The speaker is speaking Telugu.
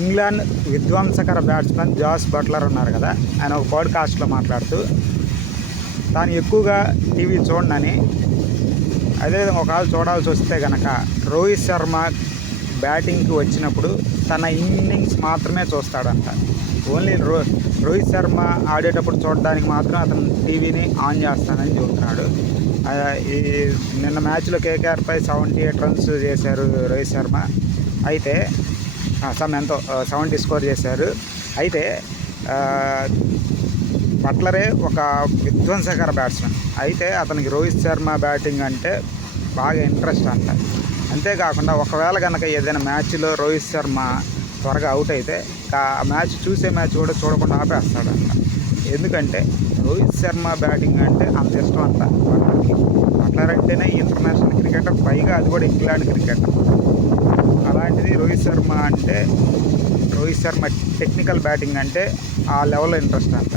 ఇంగ్లాండ్ విధ్వంసకర బ్యాట్స్మెన్ జాస్ బట్లర్ ఉన్నారు కదా, ఆయన ఒక పాడ్కాస్ట్లో మాట్లాడుతూ తాను ఎక్కువగా టీవీ చూడనని, అదేవిధంగా ఒకవేళ చూడాల్సి వస్తే కనుక రోహిత్ శర్మ బ్యాటింగ్కి వచ్చినప్పుడు తన ఇన్నింగ్స్ మాత్రమే చూస్తాడంట. ఓన్లీ రోహిత్ శర్మ ఆడేటప్పుడు చూడడానికి మాత్రం అతను టీవీని ఆన్ చేస్తానని చెబుతున్నాడు. ఈ నిన్న మ్యాచ్లో కేకేఆర్పై 78 రన్స్ చేశారు రోహిత్ శర్మ. అయితే ఎంతో 70 స్కోర్ చేశారు. అయితే బట్లరే ఒక విధ్వంసకర బ్యాట్స్మెన్. అయితే అతనికి రోహిత్ శర్మ బ్యాటింగ్ అంటే బాగా ఇంట్రెస్ట్ అంట. అంతేకాకుండా ఒకవేళ కనుక ఏదైనా మ్యాచ్లో రోహిత్ శర్మ త్వరగా అవుట్ అయితే ఆ మ్యాచ్ కూడా చూడకుండా ఆపేస్తాడంట. ఎందుకంటే రోహిత్ శర్మ బ్యాటింగ్ అంటే అంత ఇష్టం అంట బట్లర్కి. బట్లర్ అంటేనే ఇంటర్నేషనల్ క్రికెటర్, పైగా అది కూడా ఇంగ్లాండ్ క్రికెటర్. అలాంటిది రోహిత్ శర్మ టెక్నికల్ బ్యాటింగ్ అంటే ఆ లెవెల్లో ఇంట్రెస్ట్ అంట.